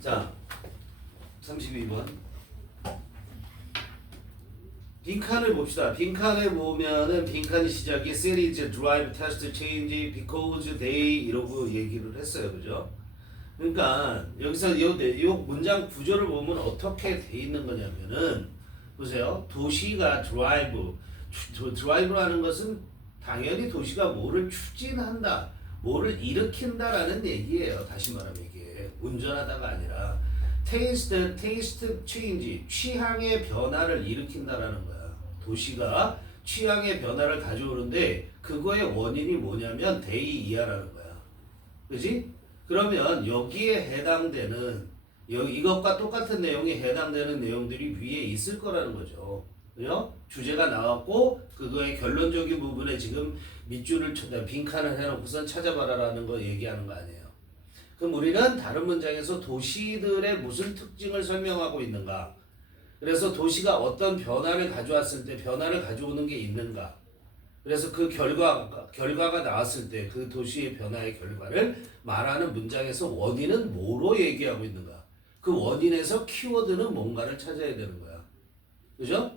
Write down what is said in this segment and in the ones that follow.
자, 32번. 빈칸을 봅시다. 빈칸을 보면은 빈칸이 시작이 series, drive, test, change, because, they 이러고 얘기를 했어요. 그죠? 그러니까 여기서 이 문장 구조를 보면 어떻게 돼 있는 거냐면은 보세요. 도시가 드라이브라는 것은 당연히 도시가 뭐를 추진한다, 뭐를 일으킨다라는 얘기예요. 다시 말하면 이게 운전하다가 아니라 테이스트 체인지, 취향의 변화를 일으킨다라는 거야. 도시가 취향의 변화를 가져오는데 그거의 원인이 뭐냐면 데이 이하라는 거야. 그지? 그러면 여기에 해당되는 이것과 똑같은 내용에 해당되는 내용들이 위에 있을 거라는 거죠. 그죠? 주제가 나왔고 그거의 결론적인 부분에 지금 밑줄을 빈칸을 해놓고선 찾아봐라라는 거 얘기하는 거 아니에요. 그럼 우리는 다른 문장에서 도시들의 무슨 특징을 설명하고 있는가? 그래서 도시가 어떤 변화를 가져왔을 때 변화를 가져오는 게 있는가? 그래서 그 결과가 나왔을 때 그 도시의 변화의 결과를 말하는 문장에서 원인은 뭐로 얘기하고 있는가? 그 원인에서 키워드는 뭔가를 찾아야 되는 거야. 그죠?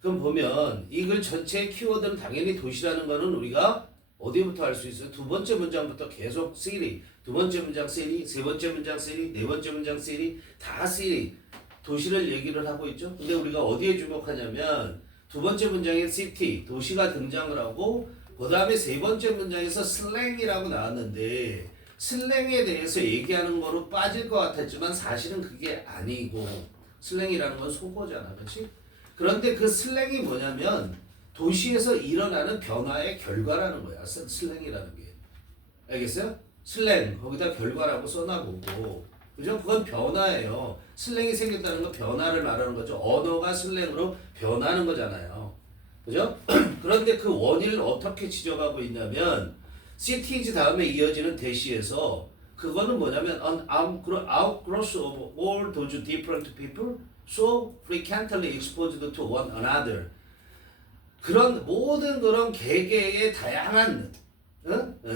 그럼 보면 이글 전체의 키워드는 당연히 도시라는 거는 우리가 어디부터 알 수 있어요? 두 번째 문장부터 계속 city, 두 번째 문장 city, 세 번째 문장 city, 네 번째 문장 city, 다 city, 도시를 얘기를 하고 있죠. 근데 우리가 어디에 주목하냐면 두 번째 문장에 city, 도시가 등장을 하고 그 다음에 세 번째 문장에서 슬랭이라고 나왔는데 슬랭에 대해서 얘기하는 거로 빠질 것 같았지만 사실은 그게 아니고 슬랭이라는 건 속어잖아. 그렇지? 그런데 그 슬랭이 뭐냐면 도시에서 일어나는 변화의 결과라는 거야. 슬랭이라는 게. 알겠어요? 슬랭 거기다 결과라고 써놔보고 그죠? 그건 변화예요. 슬랭이 생겼다는 건 변화를 말하는 거죠. 언어가 슬랭으로 변하는 거잖아요. 그죠? 그런데 그 원인을 어떻게 지적하고 있냐면 cities 다음에 이어지는 대시에서 그거는 뭐냐면 an outgrowth of all those different people so frequently exposed to one another. 그런 모든 그런 개개의 다양한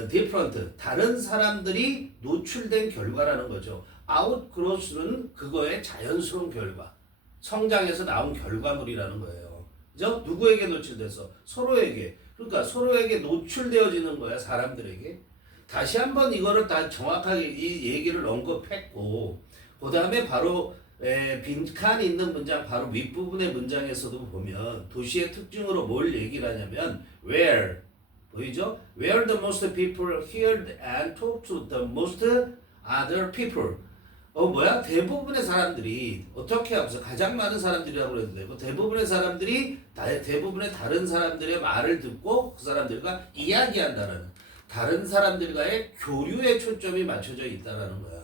different 다른 사람들이 노출된 결과라는 거죠. outgrowth는 그거의 자연스러운 결과, 성장해서 나온 결과물이라는 거예요. 그죠? 누구에게 노출돼서? 서로에게. 그러니까 서로에게 노출되어지는 거야, 사람들에게. 다시 한번 이거를 다 정확하게 이 얘기를 언급했고, 그 다음에 바로 빈칸 있는 문장 바로 윗부분의 문장에서도 보면 도시의 특징으로 뭘 얘기를 하냐면 where 보이죠? Where the most people heard and talked to the most other people. 뭐야? 대부분의 사람들이 어떻게 하면서 가장 많은 사람들이라고 그랬는데 그 대부분의 사람들이 대부분의 다른 사람들의 말을 듣고 그 사람들과 이야기한다는 다른 사람들과의 교류에 초점이 맞춰져 있다라는 거야.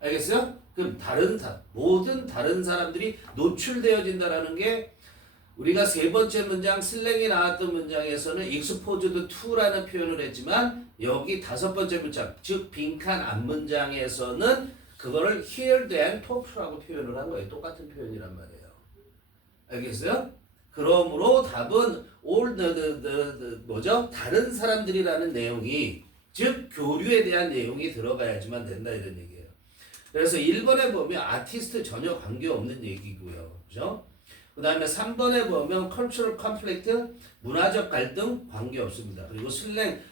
알겠어요? 그럼 모든 다른 사람들이 노출되어진다라는 게 우리가 세 번째 문장 슬랭이 나왔던 문장에서는 exposed to라는 표현을 했지만 여기 다섯 번째 문장 즉 빈칸 앞문장에서는 그거를 heard and talked라고 표현을 한 거예요. 똑같은 표현이란 말이에요. 알겠어요? 그러므로 답은 all 뭐죠? 다른 사람들이라는 내용이 즉 교류에 대한 내용이 들어가야지만 된다 이런 얘기예요. 그래서 1번에 보면 아티스트 전혀 관계없는 얘기고요. 그죠? 그 다음에 3번에 보면 cultural conflict, 문화적 갈등 관계없습니다. 그리고 슬랭의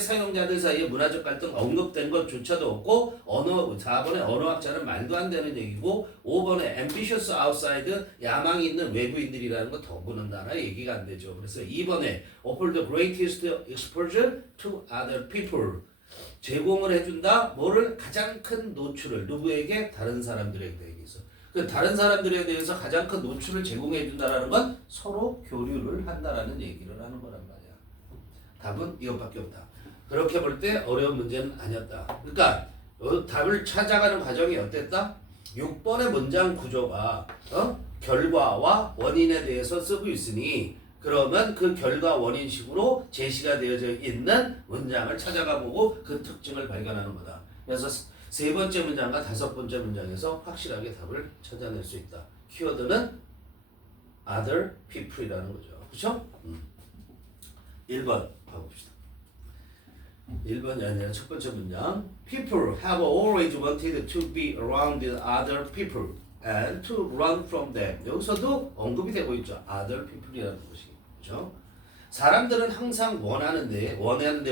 사용자들 사이에 문화적 갈등 언급된 것조차도 없고 4번에 언어학자는 말도 안 되는 얘기고 5번에 ambitious outside, 야망이 있는 외부인들이라는 거 더군다나 얘기가 안 되죠. 그래서 2번에 offer the greatest exposure to other people. 제공을 해준다. 뭐를? 가장 큰 노출을 누구에게? 다른 사람들에게 대해서. 그 다른 사람들에 대해서 가장 큰 노출을 제공해준다라는 건 서로 교류를 한다라는 얘기를 하는 거란 말이야. 답은 이것밖에 없다. 그렇게 볼 때 어려운 문제는 아니었다. 그러니까 답을 찾아가는 과정이 어땠다? 6번의 문장 구조가 결과와 원인에 대해서 쓰고 있으니 그러면 그 결과 원인식으로 제시가 되어져 있는 문장을 찾아가 보고 그 특징을 발견하는 거다. 그래서 세 번째 문장과 다섯 번째 문장에서 확실하게 답을 찾아낼 수 있다. 키워드는 other people이라는 거죠. 그렇죠? 1번 봐봅시다. 1번이 아니라 첫 번째 문장. People have always wanted to be around other people and to run from them. 여기서도 언급이 되고 있죠. other people이라는 것이. 그렇죠? 사람들은 항상 원하는데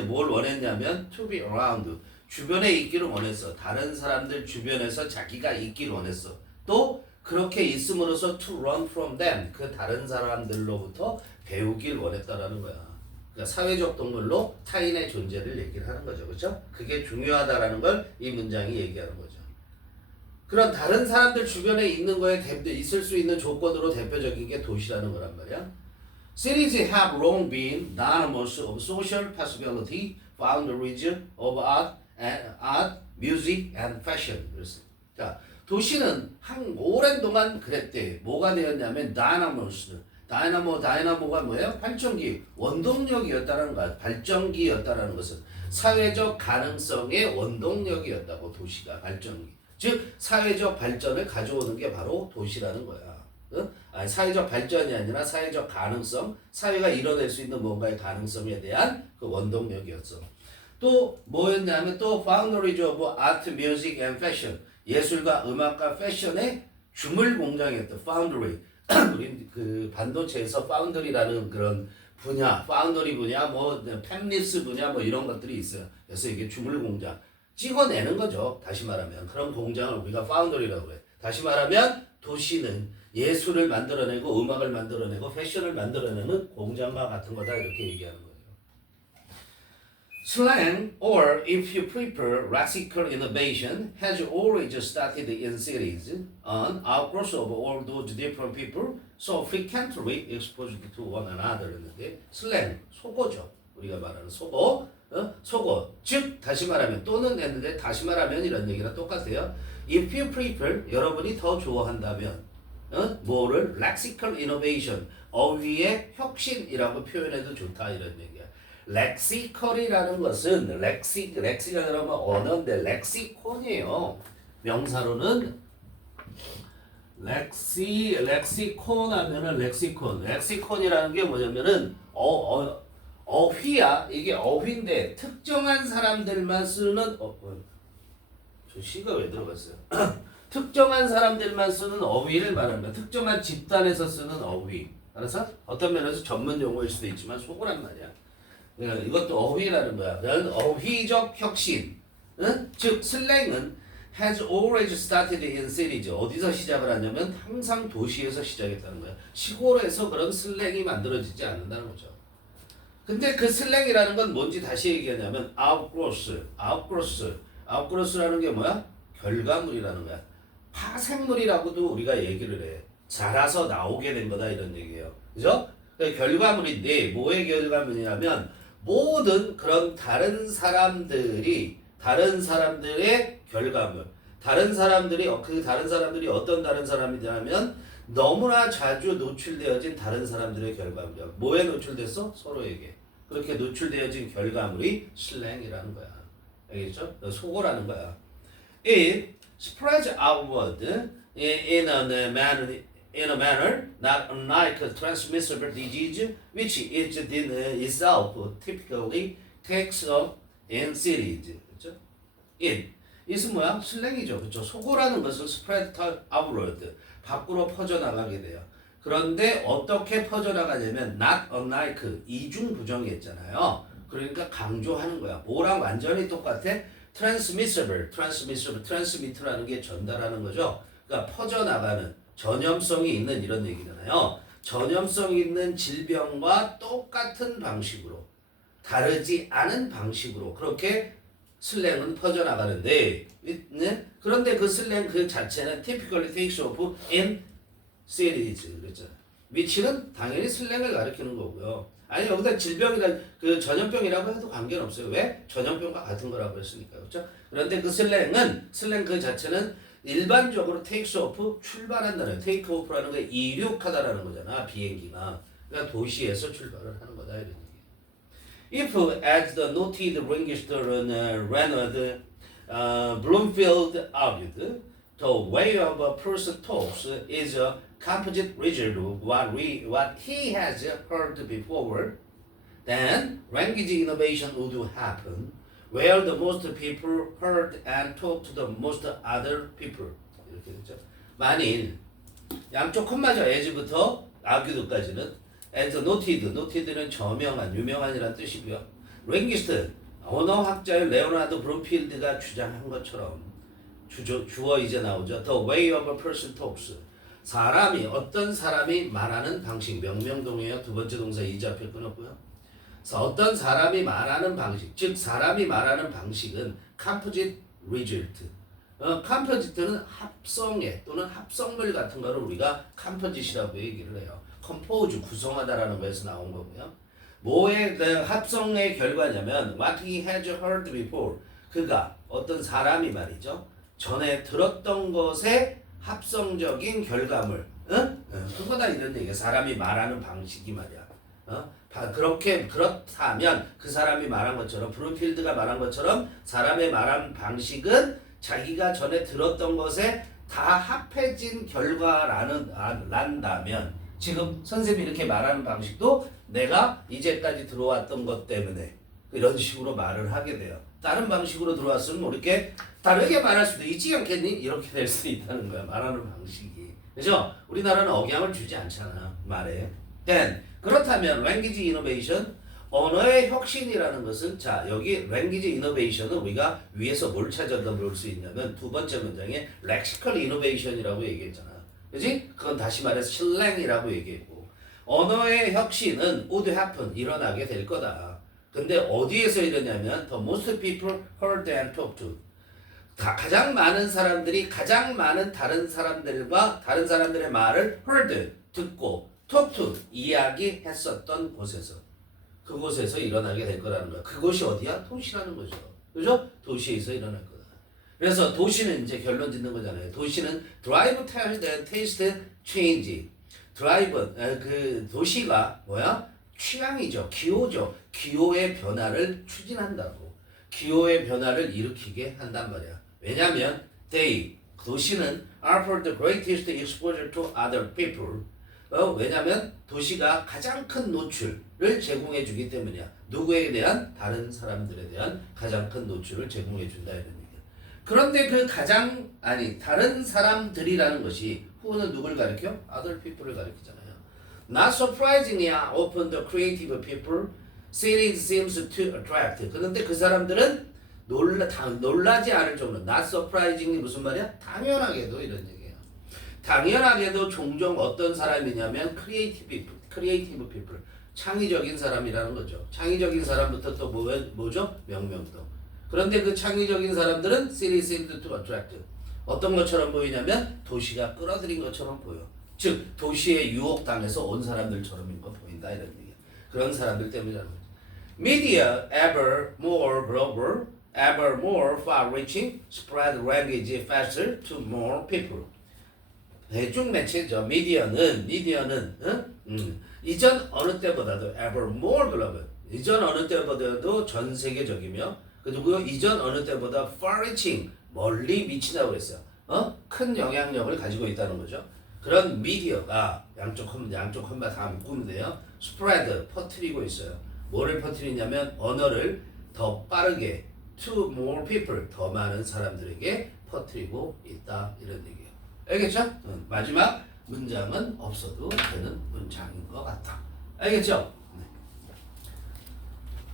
뭘 원했냐면 to be around. 주변에 있기를 원했어. 다른 사람들 주변에서 자기가 있기를 원했어. 또 그렇게 있음으로써 to run from them. 그 다른 사람들로부터 배우길 원했다라는 거야. 그러니까 사회적 동물로 타인의 존재를 얘기를 하는 거죠. 그렇죠? 그게 중요하다라는 걸 이 문장이 얘기하는 거죠. 그런 다른 사람들 주변에 있는 거에 있을 수 있는 조건으로 대표적인 게 도시라는 거란 말이야. Cities have long been synonymous of social possibility, boundaries of art, music, and fashion. 그랬어. 자, 도시는 오랜 동안 그랬대. 뭐가 되었냐면 dynamos. 다이나모가 뭐예요? 발전기, 원동력이었다는 거야. 발전기였다는 것은 사회적 가능성의 원동력이었다고. 도시가 발전기. 즉 사회적 발전을 가져오는 게 바로 도시라는 거야. 응? 아니, 사회적 발전이 아니라 사회적 가능성, 사회가 이뤄낼 수 있는 뭔가의 가능성에 대한 그 원동력이었어. 또 뭐였냐면 또 Foundries of Art, Music and Fashion. 예술과 음악과 패션의 주물 공장이었다. Foundry. 우리 그 반도체에서 파운드리라는 그런 분야, 파운더리 분야, 뭐 팹리스 분야, 뭐 이런 것들이 있어요. 그래서 이게 주물 공장 찍어내는 거죠. 다시 말하면 그런 공장을 우리가 파운더리라고 해. 다시 말하면 도시는 예술을 만들어내고 음악을 만들어내고 패션을 만들어내는 공장과 같은 거다 이렇게 얘기하는 거예요. Slang, or if you prefer, lexical innovation has always started in cities and outgrowth of all those different people so frequently exposed to one another. 했는데 slang, 속어죠. 우리가 말하는 속어, 속어. 즉 다시 말하면 또는 했는데 다시 말하면 이런 얘기랑 똑같아요. If you prefer, 여러분이 더 좋아한다면 뭐를 lexical innovation, 어휘의 혁신이라고 표현해도 좋다 이런 얘기야. 렉시컬이라는 것은 렉시가 그러면 언어인데 렉시콘이에요. 명사로는 렉시콘 하면은 렉시콘이라는 게 뭐냐면은 어휘야. 이게 어휘인데 특정한 사람들만 쓰는 저 시가 왜 들어갔어요? 특정한 사람들만 쓰는 어휘를 말하는 거야. 특정한 집단에서 쓰는 어휘. 알아서 어떤 면에서 전문 용어일 수도 있지만 속어란 말이야. 이것도 어휘라는 거야. 어휘적 혁신. 응? 즉 슬랭은 has always started in cities. 어디서 시작을 하냐면 항상 도시에서 시작했다는 거야. 시골에서 그런 슬랭이 만들어지지 않는다는 거죠. 근데 그 슬랭이라는 건 뭔지 다시 얘기하냐면 outgrowth라는 게 뭐야? 결과물이라는 거야. 파생물이라고도 우리가 얘기를 해. 자라서 나오게 된 거다 이런 얘기예요. 그죠? 결과물인데 뭐의 결과물이냐면 모든 그런 다른 사람들의 결과물. 다른 사람들이 어떤 다른 사람이냐면 너무나 자주 노출되어진 다른 사람들의 결과물이야. 뭐에 노출됐어? 서로에게. 그렇게 노출되어진 결과물이 슬랭이라는 거야. 알겠죠? 속어라는 거야. It spreads outward in a manner not unlike a transmissible disease, which is in itself typically takes up in cities. 그렇죠? it은 뭐야? 슬랭이죠. 그렇죠? 속어라는 것은 spread outward, 밖으로 퍼져나가게 돼요. 그런데 어떻게 퍼져나가냐면 not unlike, 이중 부정이 있잖아요. 그러니까 강조하는 거야. 뭐랑 완전히 똑같아? transmit라는 게 전달하는 거죠. 그러니까 퍼져나가는 전염성이 있는 이런 얘기잖아요. 전염성이 있는 질병과 똑같은 방식으로, 다르지 않은 방식으로 그렇게 슬랭은 퍼져나가는데, 그런데 그 슬랭 그 자체는 typically takes off in cities 그랬잖아. which는 당연히 슬랭을 가리키는 거고요. 아니 여기다 질병이란 그 전염병이라고 해도 관계는 없어요. 왜? 전염병과 같은 거라고 했으니까. 그렇죠? 그런데 그 슬랭 그 자체는 일반적으로 takes off, 출발한다는, take off라는 게 이륙하다라는 거잖아. 비행기가. 그러니까 도시에서 출발을 하는 거다 이런 얘기. If, as the noted linguist Leonard Bloomfield argued, the way of a person talks is a composite result of what he has heard before, then language innovation would happen. where the most people heard and talked to the most other people. 이렇게 되죠. 만일 양쪽 콤마죠. as부터 argued까지는 as noted는 저명한, 유명한이란 뜻이고요. linguist, 언어학자의 레오나르도 브룬필드가 주장한 것처럼 주어 이제 나오죠. The way of a person talks. 어떤 사람이 말하는 방식, 명명동이에요. 두 번째 동사 이제 앞에 끊었고요. 그래서 어떤 사람이 말하는 방식, 즉 사람이 말하는 방식은 composite result. composite는 합성애 또는 합성물 같은 거를 우리가 composite이라고 얘기를 해요. compose, 구성하다라는 거에서 나온 거고요. 뭐의 합성의 결과냐면 what he has heard before. 그가 어떤 사람이 말이죠. 전에 들었던 것의 합성적인 결과물. 그거다 이런 얘기야. 사람이 말하는 방식이 말이야. 그렇다면 그 사람이 말한 것처럼 브룬필드가 말한 것처럼 사람의 말한 방식은 자기가 전에 들었던 것에 다 합해진 결과란다면 지금 선생님이 이렇게 말하는 방식도 내가 이제까지 들어왔던 것 때문에 이런 식으로 말을 하게 돼요. 다른 방식으로 들어왔으면 뭐 이렇게 다르게 말할 수도 있지 않겠니? 이렇게 될 수 있다는 거야. 말하는 방식이. 그죠? 우리나라는 억양을 주지 않잖아. 말에. 그렇다면 language innovation, 언어의 혁신이라는 것은 자 여기 language innovation은 우리가 위에서 뭘 찾아볼 수 있냐면 두 번째 문장에 lexical innovation이라고 얘기했잖아. 그지? 그건 다시 말해서 실랭이라고 얘기했고 언어의 혁신은 would happen, 일어나게 될 거다. 근데 어디에서 이러냐면 the most people heard and talked to. 가장 많은 사람들이 가장 많은 다른 사람들의 말을 heard, 듣고 talk to, 이야기했었던 곳에서 그곳에서 일어나게 될 거라는 거야. 그곳이 어디야? 도시라는 거죠. 그죠? 도시에서 일어날 거다. 그래서 도시는 이제 결론 짓는 거잖아요. 도시는 drive taste change. drive, 그 도시가 뭐야? 취향이죠. 기호죠. 기호의 변화를 추진한다고. 기호의 변화를 일으키게 한단 말이야. 왜냐하면 도시는 offer the greatest exposure to other people. 왜냐하면 도시가 가장 큰 노출을 제공해 주기 때문이야. 누구에 대한? 다른 사람들에 대한 가장 큰 노출을 제공해 준다 이런 얘기야. 그런데 그 다른 사람들이라는 것이 who는 누굴 가리켜? other people을 가리키잖아요. Not surprisingly, often the creative people city seems to attract. 그런데 그 사람들은 놀라지 않을 정도로 not surprisingly 무슨 말이야? 당연하게도 이런 얘기야. 당연하게도 종종 어떤 사람이냐면 creative people, 창의적인 사람이라는 거죠. 창의적인 사람부터 또 뭐죠? 명명도. 그런데 그 창의적인 사람들은 city seems to attract. 어떤 것처럼 보이냐면 도시가 끌어들인 것처럼 보여. 즉 도시에 유혹당해서 온 사람들처럼 보인다 이런 얘기야. 그런 사람들 때문이라는 거죠. Media ever more global, ever more far-reaching, spread language faster to more people. 대중매체죠. 미디어는 이전 어느 때보다도 ever more global, 이전 어느 때보다도 전 세계적이며 그리고 이전 어느 때보다 far-reaching, 멀리 미친다고 그랬어요. 큰 영향력을 가지고 있다는 거죠. 그런 미디어가 양쪽 콤마 다 묶으면 돼요. spread, 퍼뜨리고 있어요. 뭐를 퍼뜨리냐면 언어를 더 빠르게 to more people, 더 많은 사람들에게 퍼뜨리고 있다 이런 얘기예요. 알겠죠? 마지막 문장은 없어도 되는 문장인 것 같다. 알겠죠?